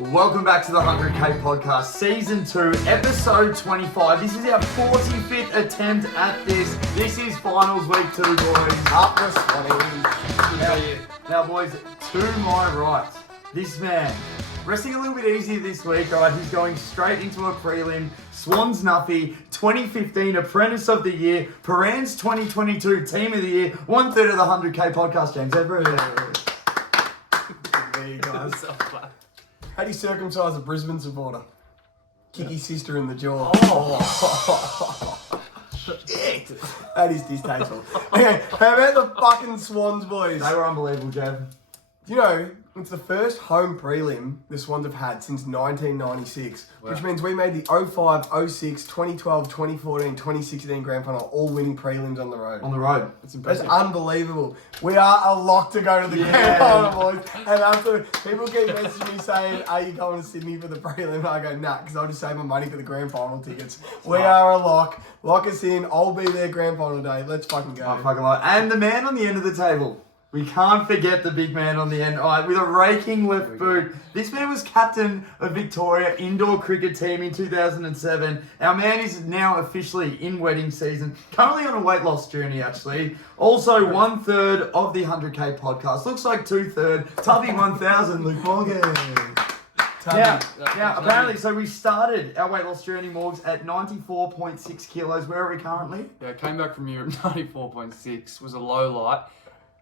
Welcome back to the 100k podcast, season 2, episode 25. This is our 45th attempt at this. This is finals week 2, boys. Up the Swans. Now, boys, to my right, this man, resting a little bit easier this week, right? He's going straight into a prelim. Swans Nuffy, 2015 Apprentice of the Year, Paran's 2022 Team of the Year, 1/3 of the 100k podcast, James. There you guys. How do you circumcise a Brisbane supporter? Kick his sister in the jaw. Oh. Shit. That is distasteful. Okay, how about the fucking Swans, boys? They were unbelievable, Jav. Do you know, it's the first home prelim the Swans have had since 1996, which means we made the 05, 06, 2012, 2014, 2016 grand final all winning prelims on the road. On the road. That's impressive. That's unbelievable. We are a lock to go to the grand final, boys. And after people keep messaging me saying, are you going to Sydney for the prelim? I go, nah, because I'll just save my money for the grand final tickets. We are a lock. Lock us in. I'll be there grand final day. Let's fucking go. I fucking like. And the man on the end of the table. We can't forget the big man on the end. All right, with a raking left boot. This man was captain of Victoria indoor cricket team in 2007. Our man is now officially in wedding season. Currently on a weight loss journey, actually. Also, 1/3 of the 100k podcast. Looks like 2/3. Tubby 1000, Luke Morgan. Now, apparently, so we started our weight loss journey, Morgs, at 94.6 kilos. Where are we currently? Yeah, I came back from Europe, 94.6 was a low light.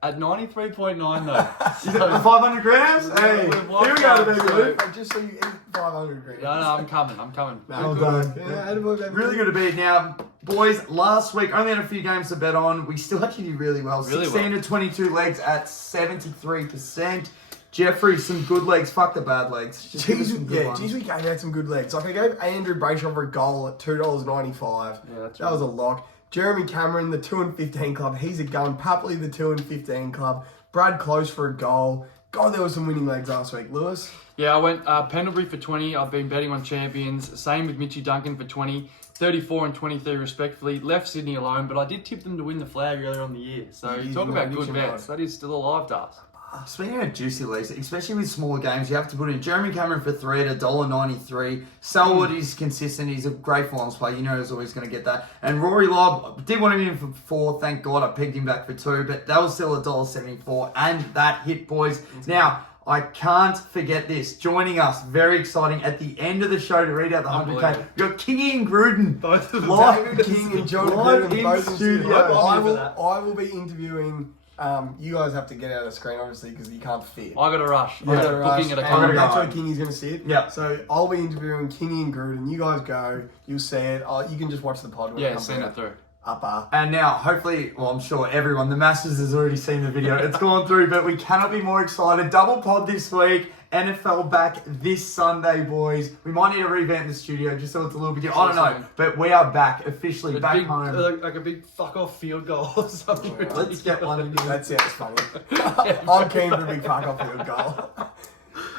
At 93.9 though. Is it 500 grams? Hey, here we go, baby. Luke. I just saw you eat 500 grams. No, I'm coming. Well done. Yeah, attaboy, baby. Really good to be now. Boys, last week, only had a few games to bet on. We still actually did really well. 16 to 22 legs at 73%. Jeffrey, some good legs. Fuck the bad legs. Just give us some good ones. Geez, we gave out some good legs. Like, I gave Andrew Brayshaw a goal at $2.95. Yeah, that's That was a lock. Jeremy Cameron, the 2 and 15 club. He's a gun. Papley, the 2 and 15 club. Brad Close for a goal. God, there was some winning legs last week. Lewis? Yeah, I went Pendlebury for 20. I've been betting on champions. Same with Mitchy Duncan for 20. 34 and 23 respectively. Left Sydney alone, but I did tip them to win the flag earlier on the year. So you talk about good bets. That is still alive to us. Speaking of juicy legs, especially with smaller games, you have to put in Jeremy Cameron for 3 at $1.93. Selwood is consistent. He's a great finals player. You know he's always going to get that. And Rory Lobb, did want him in for 4. Thank God I pegged him back for 2. But that was still $1.74. And that hit, boys. Now, I can't forget this. Joining us, very exciting, at the end of the show to read out the 100k. We've got Kingy and Gruden. Both of them. David King and John Gruden in both in studio. studio. I will be interviewing... you guys have to get out of the screen, obviously, because you can't fit. I got to rush. You I got got to rush, booking at a and company. that's where Kingy's going to sit. Yeah. So I'll be interviewing Kingy and Gruden. You guys go. You'll see it. You can just watch the pod when it Yeah, comes send out. it through. Upper. And now, hopefully, well, I'm sure everyone, the masses has already seen the video. It's gone through, but we cannot be more excited. Double pod this week. NFL back this Sunday, boys. We might need to revamp the studio just so it's a little bit different. I don't know, but we are back, officially back home. Like a big fuck off field goal or something. Let's get one in here. That sounds funny. I'm keen for a big fuck off field goal.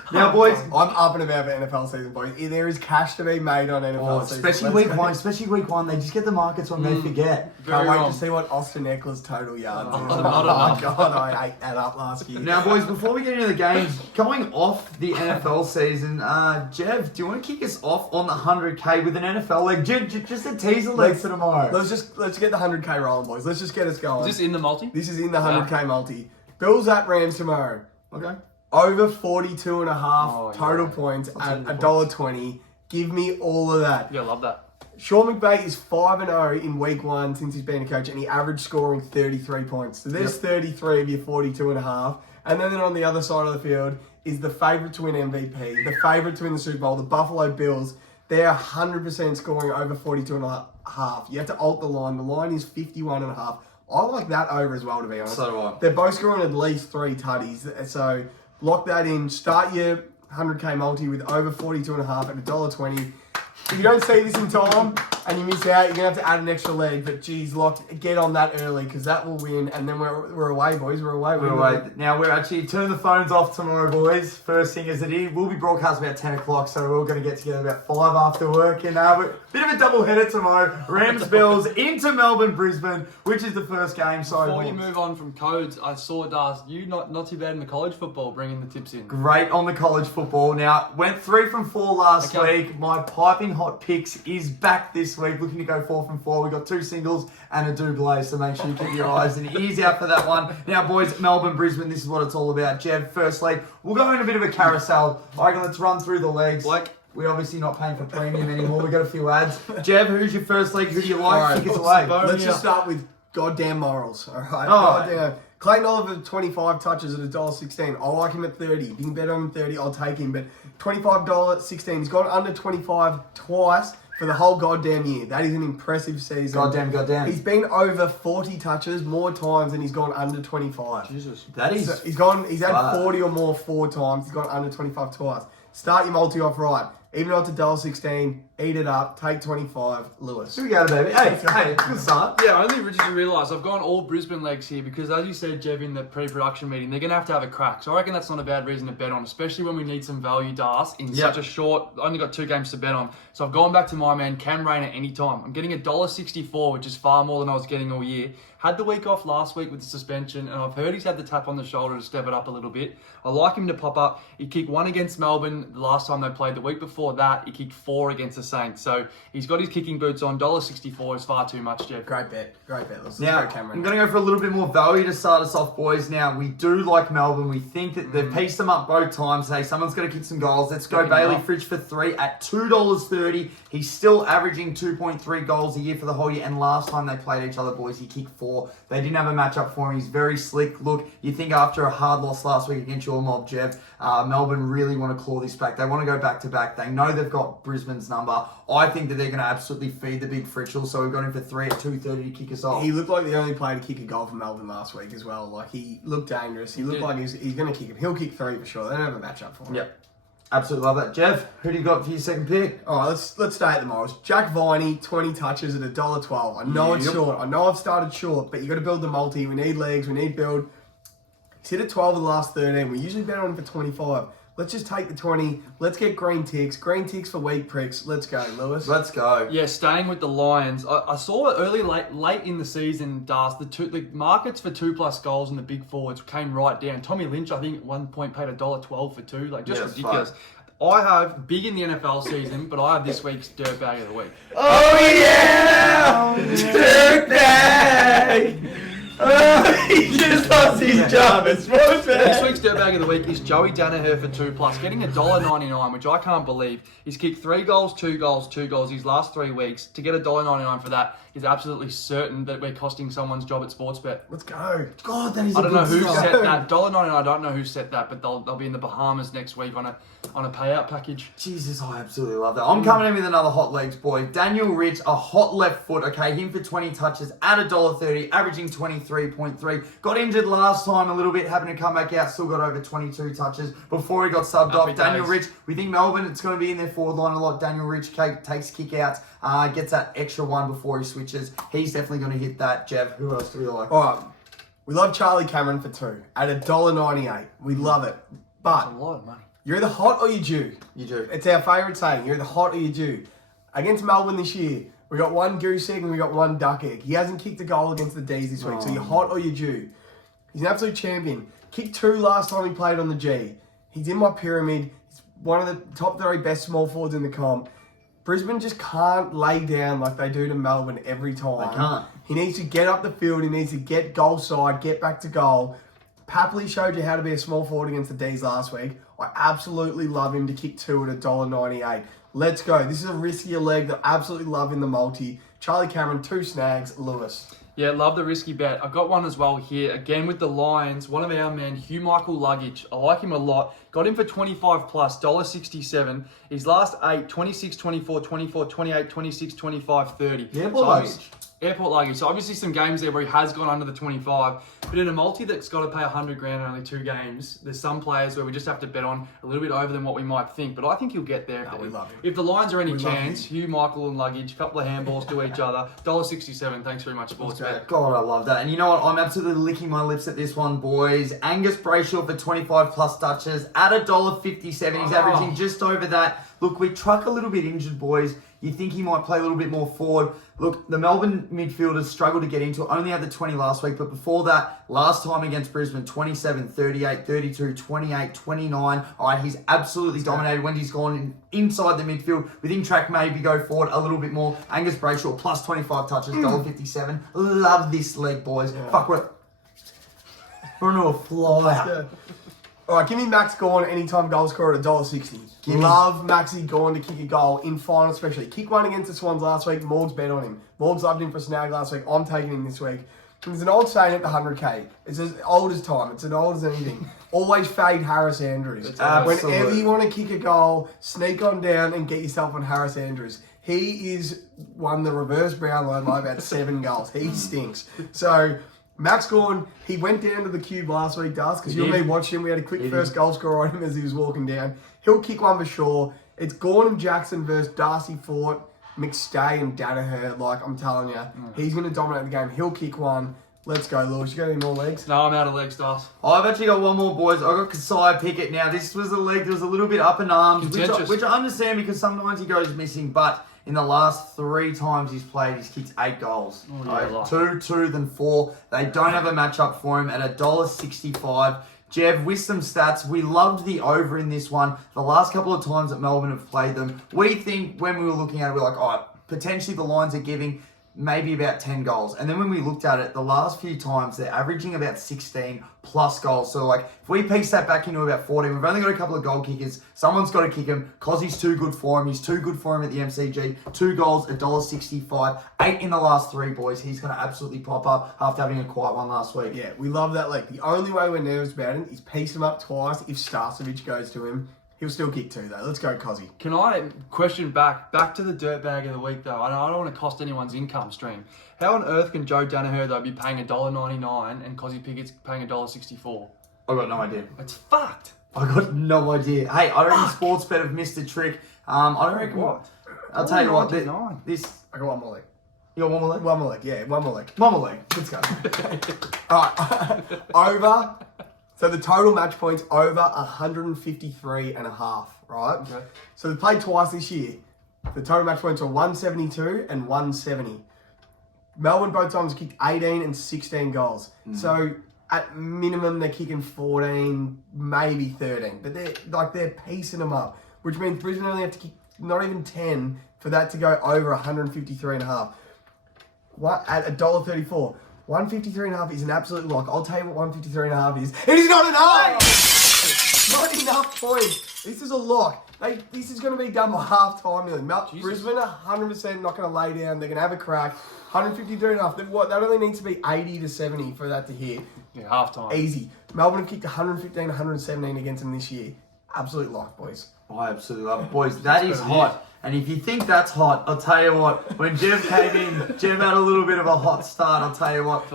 Now, boys. I'm up and about for NFL season, boys. There is cash to be made on NFL season. Especially week one. They just get the markets on, they forget. Can't wait to see what Austin Eckler's total yards is. Oh enough. God, I ate that up last year. Now, boys, before we get into the games, going off the NFL season, Jev, do you want to kick us off on the 100k with an NFL leg? Just a teaser leg for tomorrow. Let's get the 100k rolling, boys. Let's just get us going. Is this in the multi? This is in the 100k multi. Bills at Rams tomorrow. Okay. Over 42.5 total points at $1.20. Give me all of that. Yeah, love that. Sean McVay is 5-0 in week 1 since he's been a coach, and he averaged scoring 33 points. So there's 33 of your 42.5. And then on the other side of the field is the favourite to win MVP, the favourite to win the Super Bowl, the Buffalo Bills. They're 100% scoring over 42.5. You have to alt the line. The line is 51.5. I like that over as well, to be honest. So do I. They're both scoring at least 3 tutties. So lock that in. Start your 100k multi with over 42.5 at $1.20. If you don't see this in time, and you miss out, you're going to have to add an extra leg. But geez, get on that early because that will win. And then we're away, boys. We're away. We're away. Now, we're actually turning the phones off tomorrow, boys. First thing is that it will be broadcast about 10 o'clock, so we're all going to get together about 5 after work. And bit of a double header tomorrow. Rams Bills into Melbourne, Brisbane, which is the first game. Sorry, Before you move on from codes, I saw Dars, you not too bad in the college football, bringing the tips in. Great on the college football. Now, went 3 from 4 last week. My piping hot picks is back this week, looking to go 4 from 4. We got 2 singles and a double, so make sure you keep your eyes and ears out for that one. Now, boys, Melbourne, Brisbane, this is what it's all about. Jev, first leg. We'll go in a bit of a carousel. I reckon let's run through the legs. We're obviously not paying for premium anymore. We've got a few ads. Jev, who's your first leg? Who do you like? All right, Kick us away. Let's just start with goddamn morals. All right. Goddamn. Clayton Oliver, 25 touches at $1.16. I like him at 30. If you can bet on him 30, I'll take him. But $25.16. He's gone under 25 twice for the whole goddamn year. That is an impressive season. Goddamn. He's been over 40 touches more times than he's gone under 25. Jesus. That is... So he's had 40 or more 4 times. He's gone under 25 twice. Start your multi off right. Even though it's $1.16, eat it up, take 25, Lewis. Here we go, baby. Hey, good start. Yeah, I only recently realised I've gone all Brisbane legs here because, as you said, Jev, in the pre-production meeting, they're going to have a crack. So I reckon that's not a bad reason to bet on, especially when we need some value, Dars, in such a short... only got 2 games to bet on. So I've gone back to my man, Cam Rayner, anytime. I'm getting $1.64, which is far more than I was getting all year. Had the week off last week with the suspension, and I've heard he's had the tap on the shoulder to step it up a little bit. I like him to pop up. He kicked 1 against Melbourne the last time they played. The week before that, he kicked 4 against the Saints. So he's got his kicking boots on. $1.64 is far too much, Jeff. Great bet. Now, I'm going to go for a little bit more value to start us off, boys. Now, we do like Melbourne. We think that they've pieced them up both times. Hey, someone's going to kick some goals. Let's go Bailey Fridge for 3 at $2.30. He's still averaging 2.3 goals a year for the whole year. And last time they played each other, boys, he kicked 4. They didn't have a matchup for him. He's very slick. Look, you think after a hard loss last week against your mob, Jev, Melbourne really want to claw this back. They want to go back-to-back. They know they've got Brisbane's number. I think that they're going to absolutely feed the big Fritchel, so we've got him for 3 at $2.30 to kick us off. He looked like the only player to kick a goal for Melbourne last week as well. Like, he looked dangerous. He looked like he's going to kick it. He'll kick 3 for sure. They don't have a matchup for him. Yep. Absolutely love that. Jev, who do you got for your second pick? All right, let's stay at the morals. Jack Viney, 20 touches at $1.12. I know it's short. I know I've started short, but you got to build the multi. We need legs. We need build. He's hit at 12 of the last 13. We usually bet on him for 25. Let's just take the 20. Let's get green ticks. Green ticks for weak pricks. Let's go, Lewis. Let's go. Yeah, staying with the Lions. I saw late in the season, Dars, the markets for 2+ goals and the big forwards came right down. Tommy Lynch, I think, at one point paid $1.12 for 2. Just ridiculous. I have big in the NFL season, but I have this week's Dirtbag of the Week. Oh, yeah! Dirtbag! He just lost his job as sports fan. This week's Dirtbag of the Week is Joey Danaher for 2+, getting $1.99, which I can't believe. He's kicked 3 goals, 2 goals, 2 goals his last 3 weeks. To get $1.99 for that is absolutely certain that we're costing someone's job at Sportsbet. Let's go. God, that is I don't know who set that. $1.99, I don't know who set that, but they'll be in the Bahamas next week on a payout package. Jesus, I absolutely love that. I'm coming in with another hot legs, boy. Daniel Rich, a hot left foot. Okay, him for 20 touches at $1.30, averaging 23.3. Got injured last time a little bit, having to come back out. Still got over 22 touches before he got subbed off. Daniel Rich, we think Melbourne, it's going to be in their forward line a lot. Daniel Rich takes kick outs, gets that extra 1 before he switches. He's definitely going to hit that. Jev, who else do we like? All right. We love Charlie Cameron for 2 at $1.98. We love it. But That's a lot of money. You're either hot or you're due. You do. It's our favourite saying. You're either hot or you're due. Against Melbourne this year, we got 1 goose egg and we got 1 duck egg. He hasn't kicked a goal against the D's this week, so you're hot or you're due. He's an absolute champion. Kicked 2 last time he played on the G. He's in my pyramid. He's one of the top 3 best small forwards in the comp. Brisbane just can't lay down like they do to Melbourne every time. They can't. He needs to get up the field. He needs to get goal side, get back to goal. Papley showed you how to be a small forward against the D's last week. I absolutely love him to kick 2 at $1.98. Let's go. This is a riskier leg that I absolutely love in the multi. Charlie Cameron, 2 snags. Lewis. Yeah, love the risky bet. I've got one as well here. Again with the Lions, one of our men, Hugh Michael Luggage. I like him a lot. Got him for 25+, $1.67. His last 8, 26, 24, 24, 28, 26, 25, 30. Yeah, so Airport luggage. So obviously some games there where he has gone under the 25, but in a multi that's got to pay 100 grand in only 2 games, there's some players where we just have to bet on a little bit over than what we might think. But I think he'll get there. No, we love him. If the lines are any We love chance, Hugh, Michael and luggage, a couple of handballs to each other, $1.67. Thanks very much, Sportsbet. God, I love that. And you know what? I'm absolutely licking my lips at this one, boys. Angus Brayshaw for 25 plus touches at $1.57. He's averaging just over that. Look, we truck a little bit injured, boys. You think he might play a little bit more forward. Look, the Melbourne midfielders struggled to get into it. Only had the 20 last week, but before that, last time against Brisbane, 27, 38, 32, 28, 29. All right, he's absolutely dominated when he's gone inside the midfield. Within track, maybe go forward a little bit more. Angus Brayshaw, plus 25 touches, $1.57. Love this leg, boys. Yeah. Fuck, we're into a flyer. All right, give me Max Gawn anytime goal scorer at $1.60. Love Maxi Gawn to kick a goal in final, especially. Kick one against the Swans last week. Morgs bet on him. Morgs loved him for a snag last week. I'm taking him this week. There's an old saying at the 100K. It's as old as time. It's as old as anything. Always fade Harris Andrews. Whenever you want to kick a goal, sneak on down and get yourself on Harris Andrews. He is won the reverse Brownlow by about 7 goals. He stinks. So Max Gawn, he went down to the cube last week, Dust, because you and me watched him. We had a quick first goal score on him as he was walking down. He'll kick one for sure. It's Gawn and Jackson versus Darcy Fort, McStay and Danaher. Like, I'm telling you, he's going to dominate the game. He'll kick one. Let's go, Lewis. You got any more legs? No, I'm out of legs, Dust. I've actually got one more, boys. I got Kasai Pickett. Now, this was a leg that was a little bit up in arms, which I understand because sometimes he goes missing, but in the last 3 times he's played, he's kicked 8 goals. Oh, yeah, 2, then 4. They don't have a matchup for him at $1.65. Jev, with some stats, we loved the over in this one. The last couple of times that Melbourne have played them, we think when we were looking at it, we're like, oh, potentially the lines are giving maybe about 10 goals. And then when we looked at it, the last few times, they're averaging about 16 plus goals. So, like, if we piece that back into about 14, we've only got a couple of goal kickers. Someone's got to kick him. Cozzy's too good for him. He's too good for him at the MCG. 2 goals, $1.65. 8 in the last 3, boys. He's going to absolutely pop up after having a quiet one last week. Yeah, we love that leg. The only way we're nervous about him is piece him up twice. If Starcevic goes to him, he'll still kick 2, though. Let's go, Cozzy. Can I question back to the dirtbag of the week, though? I don't want to cost anyone's income stream. How on earth can Joe Danaher, though, be paying $1.99 and Cozzy Pickett's paying $1.64? I got no idea. It's fucked. I got no idea. Hey, I don't reckon Sportsbet have missed a trick. I don't reckon What? I'll tell you what. $1.99. This. I got one more leg. You got one more leg? One more leg, yeah, one more leg. One more leg. Let's go. All right, over. So the total match points over 153.5, right? Okay. So they played twice this year. The total match points are 172 and 170. Melbourne both times kicked 18 and 16 goals. So at minimum they're kicking 14, maybe 13. But they're piecing them up, which means Brisbane only have to kick not even 10 for that to go over 153.5. What at $1.34? 153.5 is an absolute lock. I'll tell you what 153.5 is. It is not enough! Not enough points. This is a lock. This is going to be done by half time. Brisbane are 100% not going to lay down. They're going to have a crack. 153.5. That only needs to be 80 to 70 for that to hit. Yeah, half time. Easy. Melbourne have kicked 115, 117 against them this year. Absolute lock, boys. I absolutely love it. Boys, that is hot. And if you think that's hot, I'll tell you what. When Jeff came in, Jeff had a little bit of a hot start. I'll tell you what.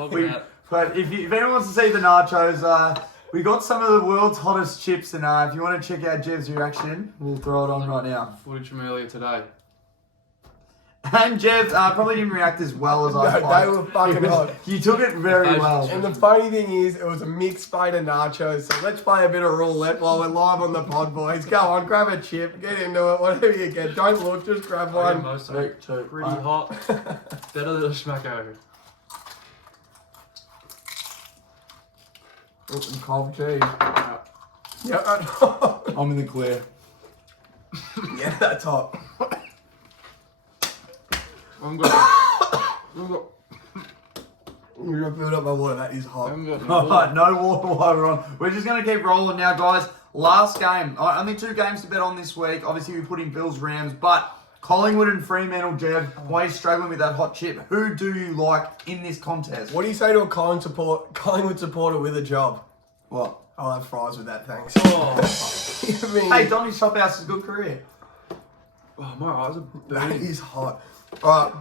But if anyone wants to see the nachos, we got some of the world's hottest chips. And if you want to check out Jeff's reaction, we'll throw it on right now. Footage from earlier today. And Jeff probably didn't react as well as I thought. They were fucking hot. You took it very well. And the funny thing is, it was a mixed fate of nachos. So let's play a bit of roulette while we're live on the pod, boys. Go on, grab a chip, get into it, whatever you get. Don't look, just grab one. Most of it pretty hot. Better than a smacko. Oh, some cold cheese. Yeah, I'm in the clear. yeah, that's hot. I'm good. You're gonna build up my water. That is hot. Alright, no water while we're on. We're just going to keep rolling now, guys. Last game. Only 2 games to bet on this week. Obviously, we put in Bills Rams, but Collingwood and Fremantle, Jeff, why are you struggling with that hot chip? Who do you like in this contest? What do you say to a Collingwood supporter with a job? What? I'll have fries with that, thanks. Oh, Hey, Donny Shophouse's good career. my eyes are That burning. is hot. Alright,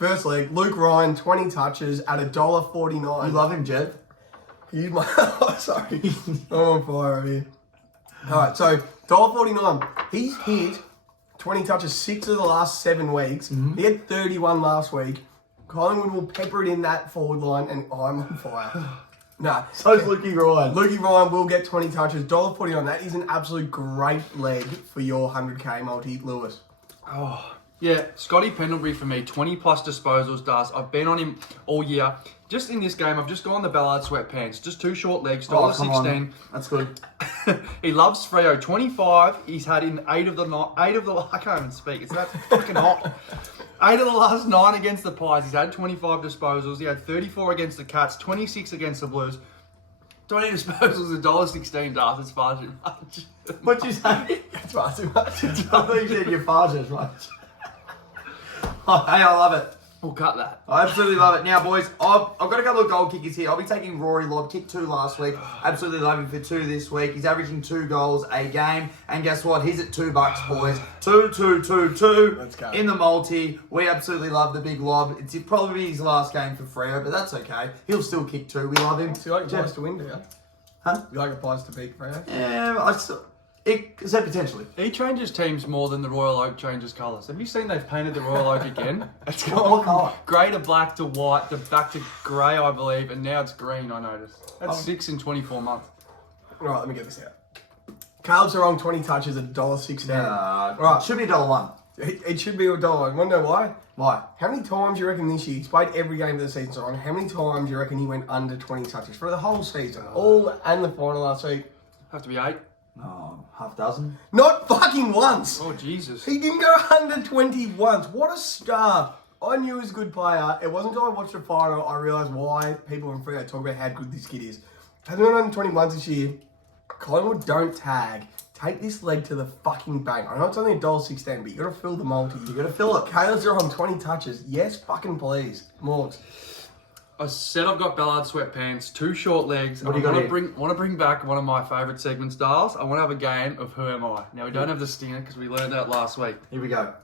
First leg, Luke Ryan, 20 touches at $1.49. You love him, Jed? He's my... Sorry. I'm on fire over here. All right, so $1.49. He's hit 20 touches 6 of the last 7 weeks. He had 31 last week. Collingwood will pepper it in that forward line, and I'm on fire. Nah. So's Lukey Ryan. Lukey Ryan will get 20 touches. $1.49. That is an absolute great leg for your 100K multi, Lewis. Oh, yeah. Scotty Pendlebury for me, 20 plus disposals does. I've been on him all year. Just in this game, I've just gone the Ballard sweatpants. Just 2 short legs, $1.16. That's good. He loves Freo. 25. He's had in 8 of the I can't even speak. It's that fucking hot. 8 of the last 9 against the Pies. He's had 25 disposals. He had 34 against the Cats, 26 against the Blues. 20 disposals, $1.16. That's far too much. What'd you say? That's far too much. I thought you said your father's right. Oh, hey, I love it. We'll cut that. I absolutely love it. Now, boys, I've got a couple of goal kickers here. I'll be taking Rory Lobb. Kicked 2 last week. Absolutely love him for 2 this week. He's averaging 2 goals a game. And guess what? He's at $2, boys. 2. Let's go. In the multi. We absolutely love the big Lob. It's probably his last game for Freo, but that's okay. He'll still kick 2. We love him. Do you like the Pies to win, do you? Huh? You like the Pies to beat Freo? Yeah, it said potentially. He changes teams more than the Royal Oak changes colours. Have you seen they've painted the Royal Oak again? It's What gone colour? from grey to black to white to back to grey, I believe, and now it's green, I noticed. That's 6 in 24 months. All right, let me get this out. Caleb's are on 20 touches at $1.16. Right. Should be $1. It should be $1. You want to know why? Why? How many times do you reckon this year, he's played every game of the season so on, how many times do you reckon he went under 20 touches for the whole season? All and the final last week? Have to be 8. Oh, half dozen. Not fucking once! Oh, Jesus. He didn't go under 20 once. What a star. I knew he was a good player. It wasn't until I watched the final I realised why people in Freo talk about how good this kid is. Hasn't gone under 20 once this year. Collingwood don't tag. Take this leg to the fucking bank. I know it's only $1.16, but you got to fill the multi. You got to fill it. Caleb's are on 20 touches. Yes, fucking please. Morgs. I said I've got Ballard sweatpants, 2 short legs. What do you got I here? want to bring back one of my favourite segment styles. I want to have a game of Who Am I? Now, we don't have the stinger because we learned that last week. Here we go.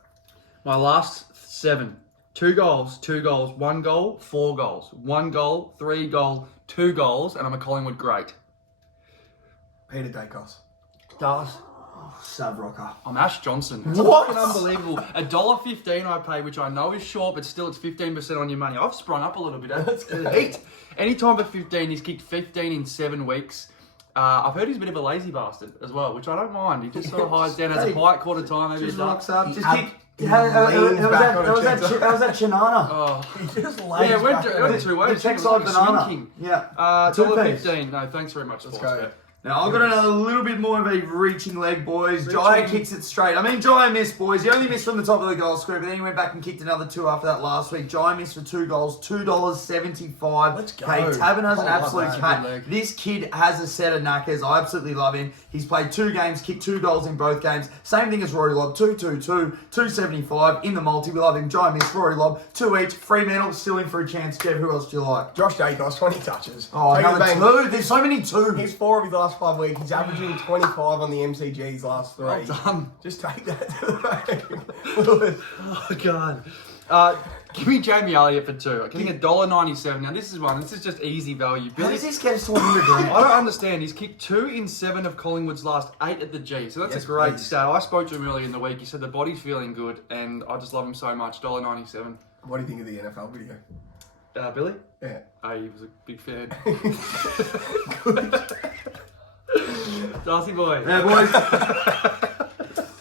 My last 7. 2 goals, 2 goals, 1 goal, 4 goals. 1 goal, 3 goals, 2 goals, and I'm a Collingwood great. Peter Dacos. Does. Sav Rocker. I'm Ash Johnson. It's What? fucking unbelievable. $1.15 I pay, which I know is short, but still it's 15% on your money. I've sprung up a little bit. That's good. Heat. Anytime for 15, he's kicked 15 in 7 weeks. I've heard he's a bit of a lazy bastard as well, which I don't mind. He just sort of hides down, has a quiet quarter time, maybe Just a duck. rocks up. Just Ab- kick. he How leans back on a that was that Chinana. Oh. He just lays Yeah, it went back. 2 ways. The It was Texide like a swing banana. king. Yeah. $1.15. No, thanks very much. Let's Sports go. Bet. Now, I've got another little bit more of a reaching leg, boys. Jai kicks it straight. I mean, Jai missed, boys. He only missed from the top of the goal square, but then he went back and kicked another 2 after that last week. Jai missed for 2 goals, $2.75. Let's go. Okay, Tavern has an I love absolute that. cat. Good leg. This kid has a set of knackers. I absolutely love him. He's played 2 games, kicked 2 goals in both games. Same thing as Rory Lobb, 2-2-2, 275 in the multi. We love him. Jai missed, Rory Lobb, 2 each. Fremantle still in for a chance. Jeff, who else do you like? Josh Dacos, 20 touches. Oh, Take the another bank. 2. There's so many 2s. He's 4 of his last 5 weeks. He's averaging 25 on the MCG's last 3. Well done. Just take that to the bank. Oh, God. Give me Jamie Elliott for 2. I'm getting $1.97. Now, this is just easy value. How Billy, does this get us to 100? I don't understand. He's kicked 2 in 7 of Collingwood's last 8 at the G. So that's Yes, a great please. stat. I spoke to him earlier in the week. He said the body's feeling good, and I just love him so much. $1.97. What do you think of the NFL video? Billy? Yeah. He was a big fan. Darcy boy. Now, boys,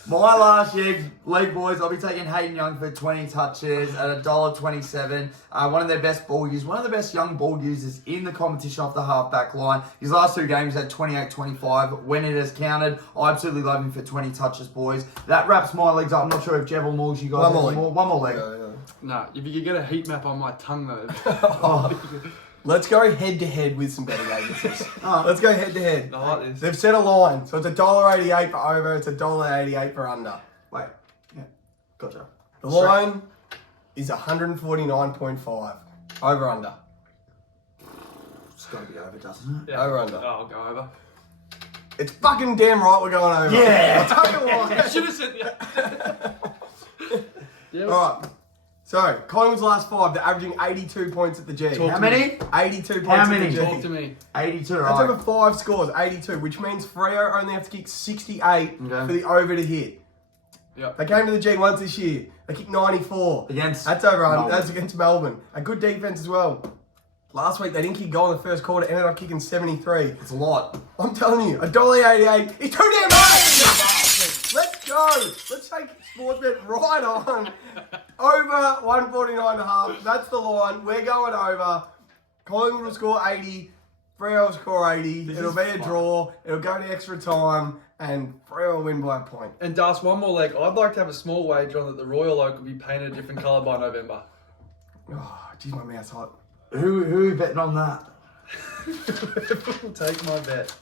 my last leg, boys, I'll be taking Hayden Young for 20 touches at $1.27. One of their best ball users, one of the best young ball users in the competition off the half-back line. His last 2 games had 28-25 when it has counted. I absolutely love him for 20 touches, boys. That wraps my legs up. I'm not sure if Jeff or Morgs, you guys One have more any leg. One more leg. No, if you could get a heat map on my tongue, though. Let's go head to head with some betting agencies. Let's go head to head. I like this. They've set a line, so it's $1.88 for over, it's $1.88 for under. Wait. Yeah. Gotcha. The line is 149.5. Over under. It's got to be over, doesn't it? Yeah. Over under. Oh, I'll go over. It's fucking damn right we're going over. Yeah. I'll tell you I why. should have said that. Yeah. Alright. So, Collingwood's last 5, they're averaging 82 points at the G. Talk How to many? 82 points How at many? the G. Talk to me. 82, That's right? over 5 scores, 82, which means Freo only have to kick 68 for the over to hit. Yep. They came to the G once this year. They kicked 94. Against That's over 100. Melbourne. That's against Melbourne. A good defense as well. Last week they didn't kick a goal in the first quarter, ended up kicking 73. It's a lot. I'm telling you, $1.88 is too damn much! Let's go! Let's take Sportsbet right on. Over 149.5. That's the line. We're going over. Collingwood will score 80. Freo will score 80. It'll be a draw. It'll go to extra time. And Freo will win by a point. And Dust, one more leg. I'd like to have a small wager on that the Royal Oak will be painted a different colour by November. Oh, geez, my mouth's hot. Who are we betting on that? Will take my bet.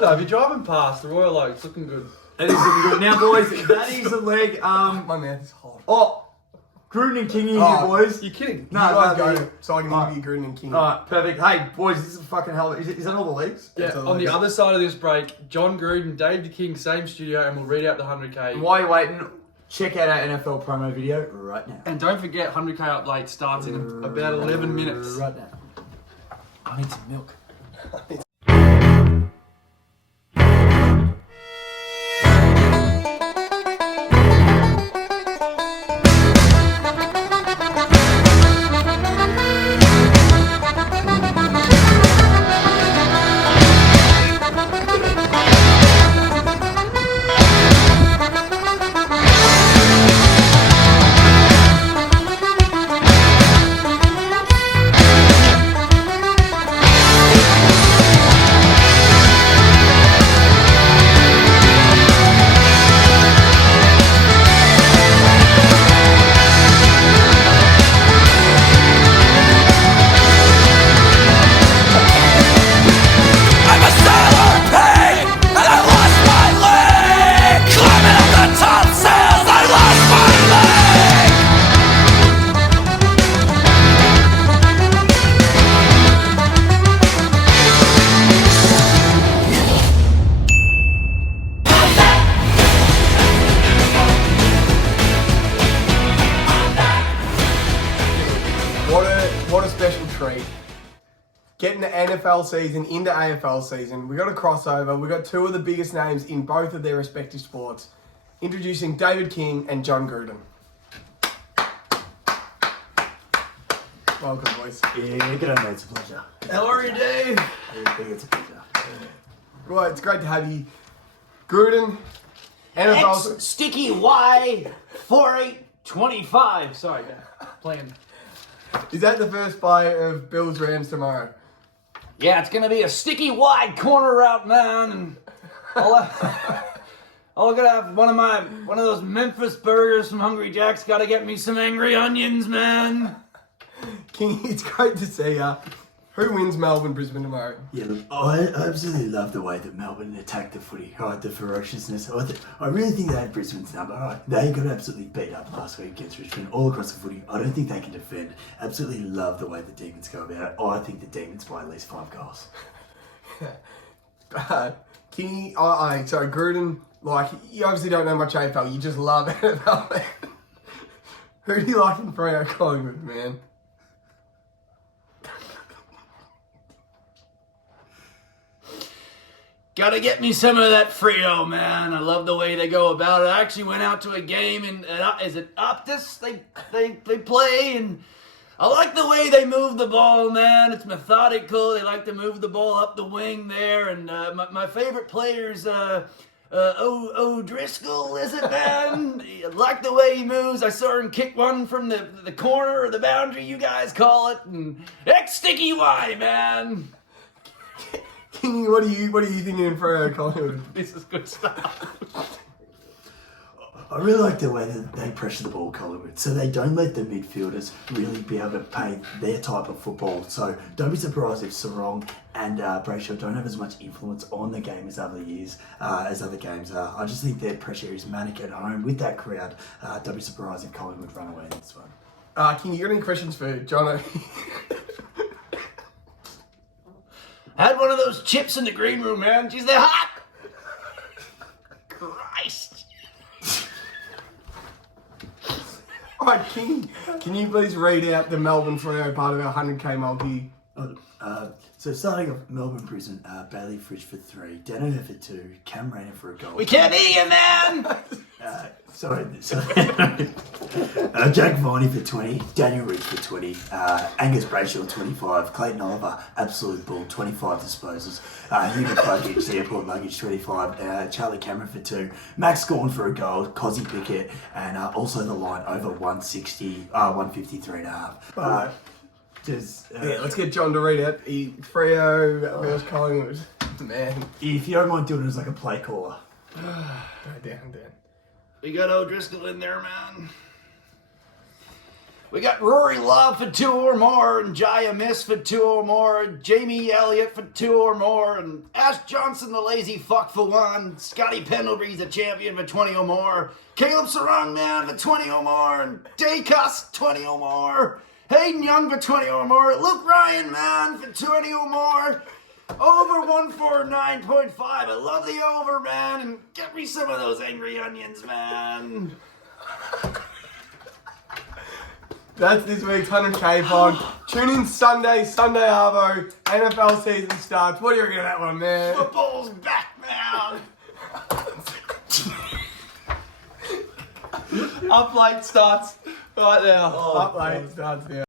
No, if you're driving past, the Royal Oak's looking good. It is looking good. Now, boys, that is a leg. My mouth is hot. Oh, Gruden and Kingy Oh, here, boys. You kidding? You guys no, go so I can give you Gruden and Kingy. Alright, perfect. Hey, boys, this is a fucking hell. Is that all the leagues? Yeah, That's all on the it is. other side of this break, John Gruden, Dave the King, same studio, and we'll read out the 100k. And while you're waiting, check out our NFL promo video right now. And don't forget, 100k update starts in about 11 minutes. Right now. I need some milk. I'm a sailor pig, and I lost my leg. Climbing up the top sails, I lost my leg. What a special treat. Getting the NFL season into AFL season. We got a crossover. We got two of the biggest names in both of their respective sports. Introducing David King and John Gruden. Welcome, boys. Yeah, good on, mate. It's a pleasure. How are you, Dave? It's a pleasure. Right, it's great to have you. Gruden, NFL. Sticky Y 4825. Sorry, playing. Is that the first play of Bills Rams tomorrow? Yeah, it's gonna be a sticky wide corner route, man, and I'm gonna have one of those Memphis burgers from Hungry Jack's. Gotta get me some angry onions, man. King, it's great to see you. Who wins Melbourne, Brisbane tomorrow? Yeah, look, I absolutely love the way that Melbourne attacked the footy. Right, the ferociousness. I really think they had Brisbane's number. Right, they got absolutely beat up last week against Richmond all across the footy. I don't think they can defend. Absolutely love the way the Demons go about it. I think the Demons by at least 5 goals. King, sorry, Gruden, like, you obviously don't know much AFL, you just love NFL. Who do you like in Freo Collingwood, man? Gotta get me some of that Freo, man. I love the way they go about it. I actually went out to a game in, is it Optus? They play, and I like the way they move the ball, man. It's methodical. They like to move the ball up the wing there, and my favorite player's O'Driscoll, is it, man? I like the way he moves. I saw him kick one from the corner or the boundary, you guys call it, and Sticky Y, man. King, what are you thinking in Freo Collingwood? This is good stuff. I really like the way that they pressure the ball, Collingwood, so they don't let the midfielders really be able to play their type of football. So don't be surprised if Sarong and Brayshaw don't have as much influence on the game as other years, as other games are. I just think their pressure is manic at home with that crowd. Don't be surprised if Collingwood run away in this one. King, you got any questions for Jono? Had one of those chips in the green room, man. Jeez, they're hot. Christ. Alright, King, can you please read out the Melbourne Freo part of our 100k multi? So starting off, Melbourne Prison, Bailey Fridge for 3, Dano for 2, Cam Rayner for a goal. We can't hear you, man! Jack Viney for 20, Daniel Reed for 20, Angus Brayshaw 25, Clayton Oliver, absolute bull, 25 disposals, Hugo Luggage, the airport luggage 25, Charlie Cameron for 2, Max Scorn for a goal, Cozzy Pickett, and also the line over 160, 153 and a half. Let's get John to read it. Freo versus Collingwood. Man. If you don't mind doing it as like a play caller. Down. We got O'Driscoll in there, man. We got Rory Love for 2 or more, and Jaya Miss for 2 or more, Jamie Elliott for 2 or more, and Ash Johnson, the lazy fuck, for 1. Scotty Pendlebury's the champion for 20 or more. Caleb Sarong, man, for 20 or more, and Dacus, 20 or more. Hayden Young for 20 or more. Luke Ryan, man, for 20 or more. Over 149.5. I love the over, man. And get me some of those angry onions, man. That's this week's 100k pod. Tune in Sunday Arvo. NFL season starts. What do you reckon of that one, man? Football's back, man. Up late starts right now. Up late starts now.